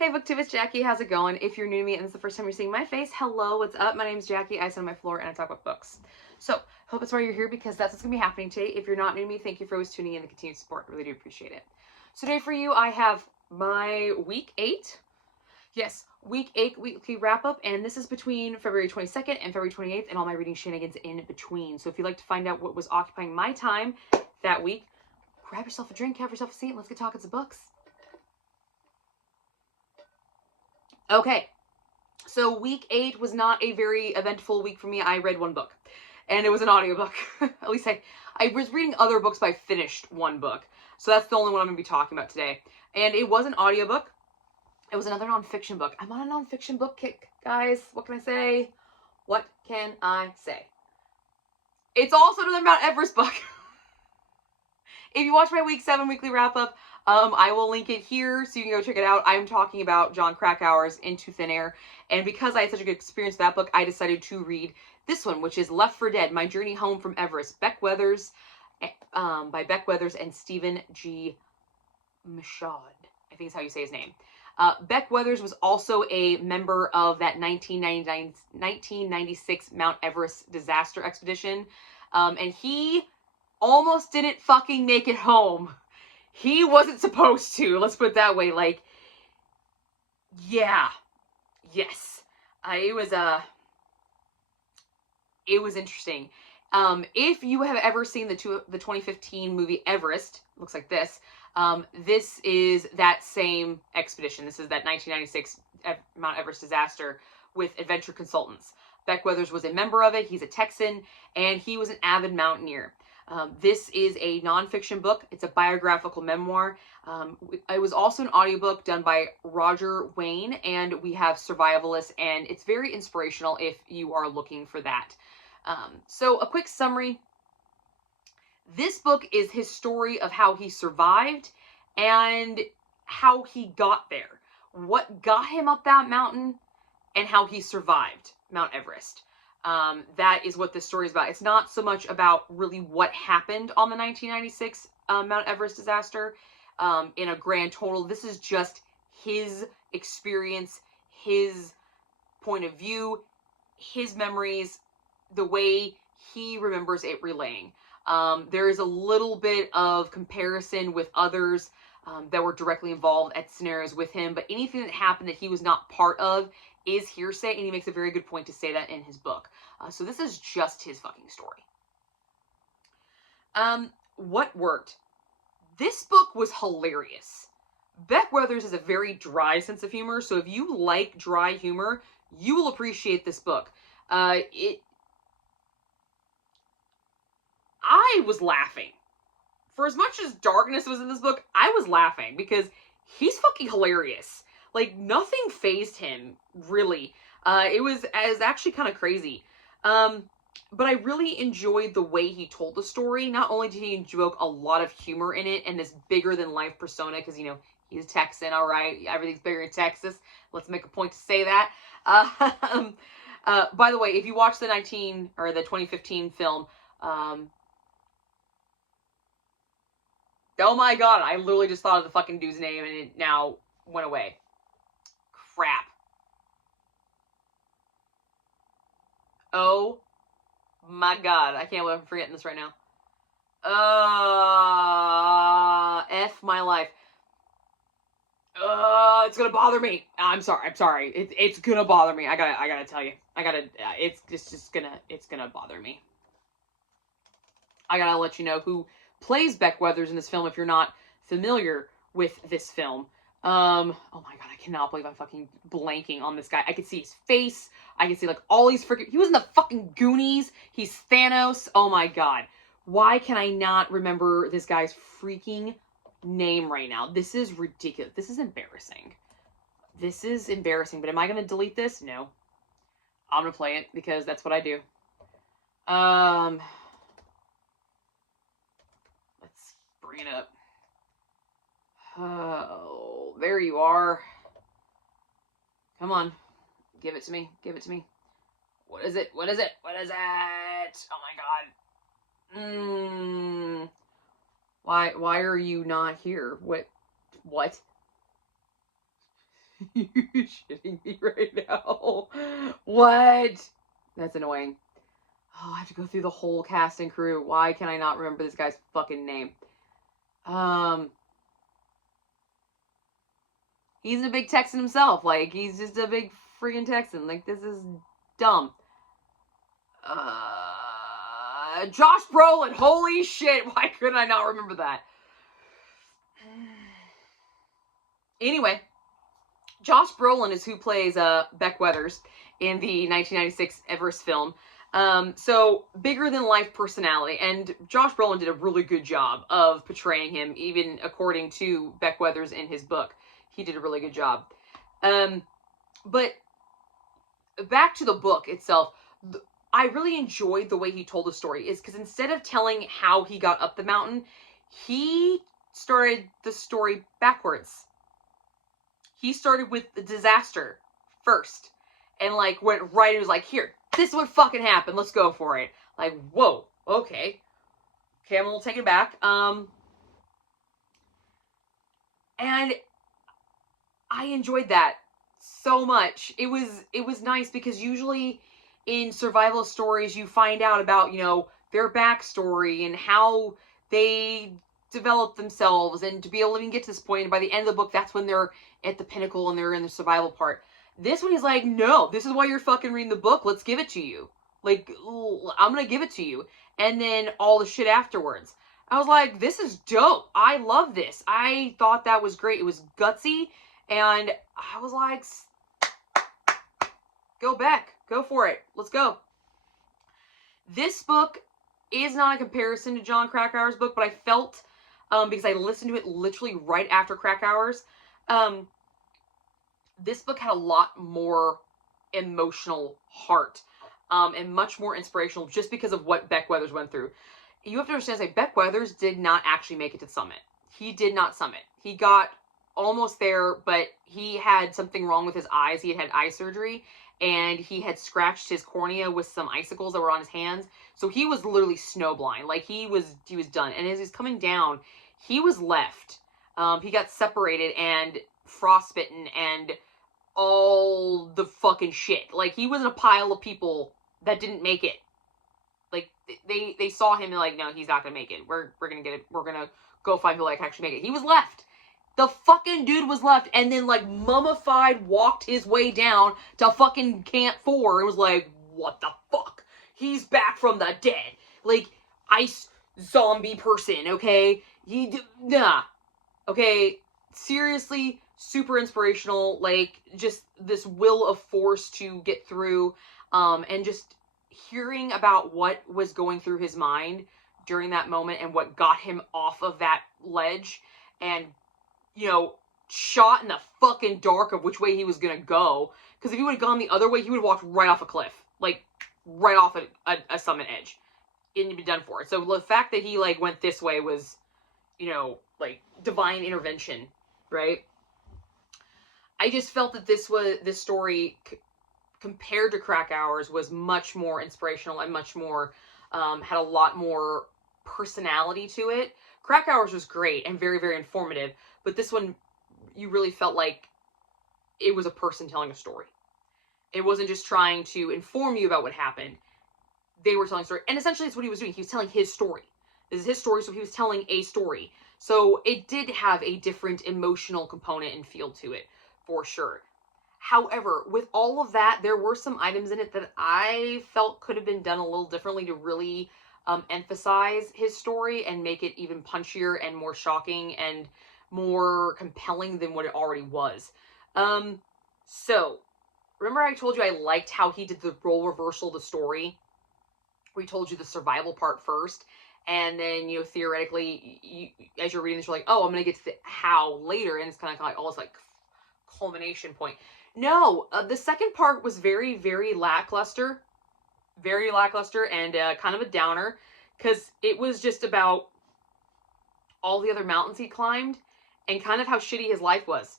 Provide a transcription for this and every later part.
Hey Booktubists, Jackie, how's it going? If you're new to me and this is the first time you're seeing my face, hello, what's up? My name's Jackie, I sit on my floor and I talk about books. So, hope that's why you're here because that's what's going to be happening today. If you're not new to me, thank you for always tuning in and the continued support. I really do appreciate it. So today for you, I have my week 8. Yes, week 8 weekly wrap-up, and this is between February 22nd and February 28th and all my reading shenanigans in between. So if you'd like to find out what was occupying my time that week, grab yourself a drink, have yourself a seat, and let's get talking some books. Okay, so week 8 was not a very eventful week for me. I read one book, and it was an audiobook. At least I was reading other books, but I finished one book. So that's the only one I'm going to be talking about today. And it was an audiobook. It was another nonfiction book. I'm on a nonfiction book kick, guys. What can I say? What can I say? It's also another Mount Everest book. If you watch my week 7 weekly wrap-up, I will link it here so you can go check it out. I'm talking about Jon Krakauer's Into Thin Air, and because I had such a good experience with that book, I decided to read this one, which is Left for Dead, My Journey Home from Everest, by Beck Weathers and Stephen G. Michaud, I think is how you say his name. Beck Weathers was also a member of that 1996 Mount Everest disaster expedition, and he almost didn't fucking make it home. He wasn't supposed to, let's put it that way. Like, yeah, yes. It was interesting. If you have ever seen the 2015 movie Everest, looks like this. This is that same expedition. This is that 1996 Mount Everest disaster with adventure consultants. Beck Weathers was a member of it. He's a Texan, and he was an avid mountaineer. This is a nonfiction book. It's a biographical memoir. It was also an audiobook done by Roger Wayne, and we have survivalists, and it's very inspirational if you are looking for that. So a quick summary. This book is his story of how he survived and how he got there. What got him up that mountain and how he survived Mount Everest. That is what this story is about. It's not so much about really what happened on the 1996 Mount Everest disaster in a grand total. This is just his experience, his point of view, his memories, the way he remembers it relaying. There is a little bit of comparison with others that were directly involved at scenarios with him, but anything that happened that he was not part of is hearsay, and he makes a very good point to say that in his book. So this is just his fucking story. What worked? This book was hilarious. Beck Weathers has a very dry sense of humor, so if you like dry humor, you will appreciate this book. I was laughing. For as much as darkness was in this book, I was laughing because he's fucking hilarious. Like, nothing fazed him, really. It was actually kind of crazy. But I really enjoyed the way he told the story. Not only did he invoke a lot of humor in it and this bigger-than-life persona, because, you know, he's a Texan, all right? Everything's bigger in Texas. Let's make a point to say that. By the way, if you watch the 2015 film, oh my god, I literally just thought of the fucking dude's name and it now went away. Crap. Oh my god, I can't believe I'm forgetting this right now. F my life. It's gonna bother me. I'm sorry. It's gonna bother me. I gotta tell you. It's gonna bother me. I gotta let you know who plays Beck Weathers in this film if you're not familiar with this film. Oh my god, I cannot believe I'm fucking blanking on this guy. I could see his face. I could see, like, all these freaking... He was in the fucking Goonies. He's Thanos. Oh my god. Why can I not remember this guy's freaking name right now? This is ridiculous. This is embarrassing. This is embarrassing, but am I going to delete this? No. I'm going to play it because that's what I do. Let's bring it up. Oh, there you are. Come on. Give it to me. Give it to me. What is it? What is it? What is it? Oh my god. Why are you not here? What? You shitting me right now? What? That's annoying. Oh, I have to go through the whole cast and crew. Why can I not remember this guy's fucking name? He's a big Texan himself. Like, he's just a big freaking Texan. Like, this is dumb. Josh Brolin. Holy shit. Why couldn't I not remember that? Anyway, Josh Brolin is who plays Beck Weathers in the 1996 Everest film. So bigger than life personality, and Josh Brolin did a really good job of portraying him, even according to Beck Weathers in his book. He did a really good job. But back to the book itself, I really enjoyed the way he told the story, is because instead of telling how he got up the mountain, he started the story backwards. He started with the disaster first, and like went right, and was like, here, this is what fucking happened, let's go for it. Like, whoa, okay, I'm gonna take it back. And I enjoyed that so much. It was nice, because usually in survival stories you find out about, their backstory and how they develop themselves, and to be able to even get to this point, and by the end of the book, that's when they're at the pinnacle and they're in the survival part. This one is like, no, this is why you're fucking reading the book, let's give it to you. Like, I'm gonna give it to you. And then all the shit afterwards. I was like, this is dope. I love this. I thought that was great. It was gutsy, and I was like, go Beck, go for it, let's go. This book is not a comparison to Jon Krakauer's book, but I felt, because I listened to it literally right after Krakauer's, this book had a lot more emotional heart, and much more inspirational, just because of what Beck Weathers went through. You have to understand, like, Beck Weathers did not actually make it to the summit. He did not summit. He got almost there, but he had something wrong with his eyes. He had had eye surgery, and he had scratched his cornea with some icicles that were on his hands. So he was literally snowblind. Like, he was done. And as he's coming down, he was left. He got separated and frostbitten and all the fucking shit. Like, he was in a pile of people that didn't make it. Like, they saw him and like, no, he's not gonna make it. We're gonna get it. We're gonna go find people that can actually make it. He was left. The fucking dude was left, and then, like, mummified, walked his way down to fucking Camp 4, and was like, what the fuck? He's back from the dead. Like, ice zombie person, okay? Nah. Okay, seriously, super inspirational, like, just this will of force to get through, and just hearing about what was going through his mind during that moment, and what got him off of that ledge, and shot in the fucking dark of which way he was gonna go. Because if he would have gone the other way, he would have walked right off a cliff. Like, right off a summit edge. And he'd be done for it. So the fact that he, like, went this way was, like, divine intervention, right? I just felt that this story, compared to Krakauer's, was much more inspirational and much more, had a lot more personality to it. Krakauer's was great and very, very informative, but this one, you really felt like it was a person telling a story. It wasn't just trying to inform you about what happened. They were telling a story, and essentially that's what he was doing. He was telling his story. This is his story, so he was telling a story. So it did have a different emotional component and feel to it, for sure. However, with all of that, there were some items in it that I felt could have been done a little differently to really emphasize his story and make it even punchier and more shocking and more compelling than what it already was. So, remember I told you I liked how he did the role reversal of the story? Where he told you the survival part first, and then, theoretically, as you're reading this, you're like, oh, I'm going to get to the how later, and it's kind of like, oh, it's like culmination point. No, the second part was very, very lackluster. Very lackluster and kind of a downer, because it was just about all the other mountains he climbed and kind of how shitty his life was.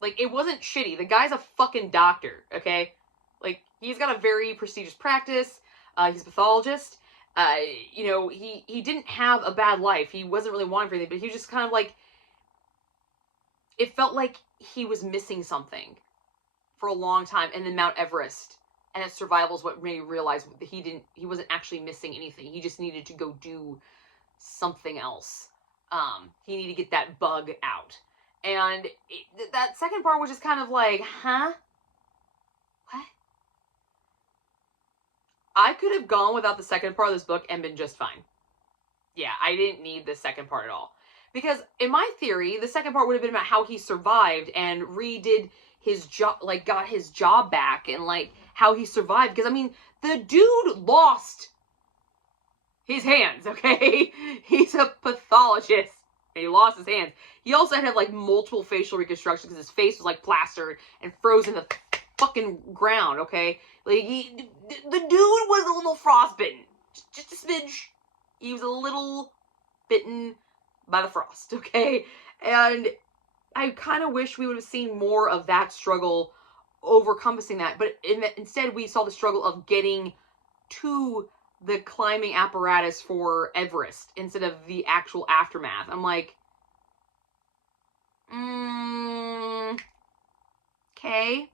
Like, it wasn't shitty. The guy's a fucking doctor, okay? Like, he's got a very prestigious practice. He's a pathologist. He didn't have a bad life. He wasn't really wanted for anything, but he was just kind of like, it felt like he was missing something for a long time, and then Mount Everest and its survival is what made me realize that he wasn't actually missing anything. He just needed to go do something else. He needed to get that bug out. And that second part was just kind of like, huh? What? I could have gone without the second part of this book and been just fine. Yeah, I didn't need the second part at all. Because in my theory, the second part would have been about how he survived and redid his job, like got his job back, and like how he survived. Because I mean, the dude lost his hands, okay? He's a pathologist, and he lost his hands. He also had like multiple facial reconstructions because his face was like plastered and frozen to the fucking ground, okay? Like, the dude was a little frostbitten. Just a smidge. He was a little bitten by the frost, okay? And I kind of wish we would have seen more of that struggle overcompassing that. But instead, we saw the struggle of getting to the climbing apparatus for Everest instead of the actual aftermath. I'm like, okay.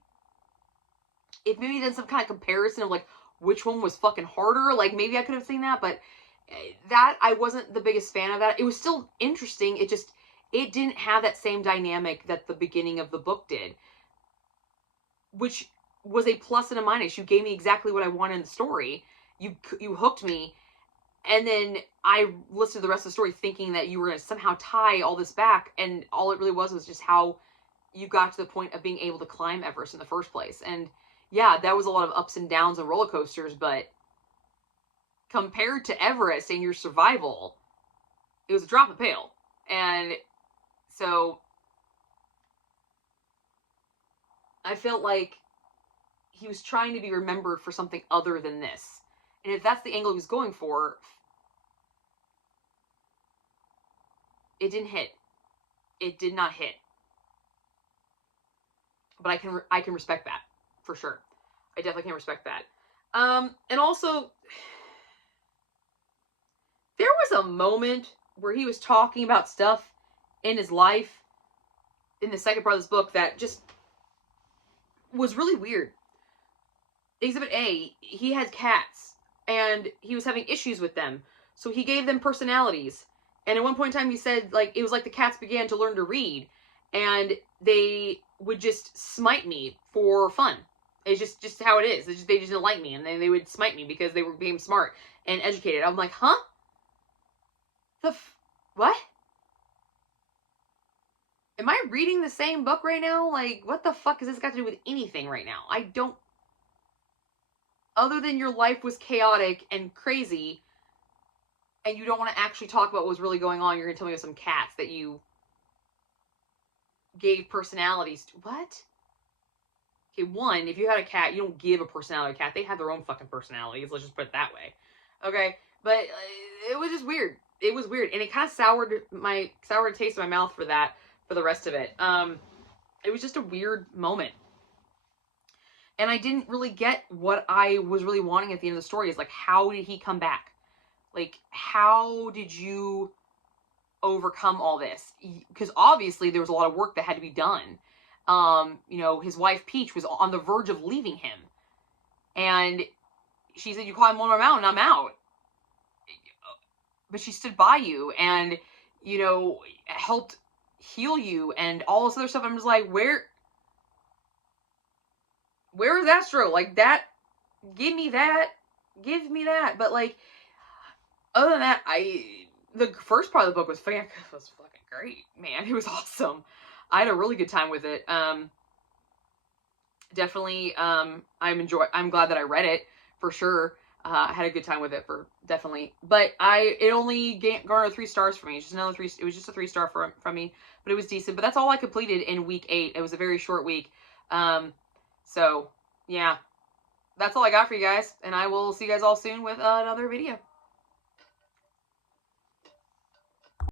If maybe done some kind of comparison of like which one was fucking harder, like maybe I could have seen that, but that I wasn't the biggest fan of that. It was still interesting. It didn't have that same dynamic that the beginning of the book did, which was a plus and a minus. You gave me exactly what I wanted in the story. You hooked me, and then I listened to the rest of the story thinking that you were going to somehow tie all this back, and all it really was just how you got to the point of being able to climb Everest in the first place. And yeah, that was a lot of ups and downs and roller coasters, but compared to Everest and your survival, it was a drop of the pail. And so I felt like he was trying to be remembered for something other than this. And if that's the angle he was going for, it didn't hit. It did not hit. But I can respect that, for sure. I definitely can respect that. And also, there was a moment where he was talking about stuff in his life in the second part of this book that just was really weird. Exhibit A, he had cats, and he was having issues with them, so he gave them personalities. And at one point in time, he said, like, it was like the cats began to learn to read, and they would just smite me for fun. It's just how it is. They just didn't like me, and then they would smite me because they were being smart and educated. I'm like, huh? What? Am I reading the same book right now? Like, what the fuck has this got to do with anything right now? I don't... Other than your life was chaotic and crazy, and you don't want to actually talk about what was really going on, you're going to tell me about some cats that you gave personalities to. What? Okay, one, if you had a cat, you don't give a personality to a cat. They have their own fucking personalities. Let's just put it that way. Okay? But it was just weird. It was weird. And it kind of soured the taste in my mouth for that, for the rest of it. It was just a weird moment. And I didn't really get what I was really wanting at the end of the story. Is like, how did he come back? Like, how did you overcome all this? Because obviously there was a lot of work that had to be done. You know, his wife Peach was on the verge of leaving him. And she said, you climb one more mountain, I'm out. But she stood by you and, you know, helped heal you and all this other stuff. I'm just like, where is Astro? Like, that, give me that. But, like, other than that, the first part of the book was fucking great, man. It was awesome. I had a really good time with it. Definitely, I'm glad that I read it, for sure. I had a good time with it, definitely. But it only garnered 3 stars for me. It was just a 3-star from me, but it was decent. But that's all I completed in week 8. It was a very short week. So, yeah. That's all I got for you guys, and I will see you guys all soon with another video.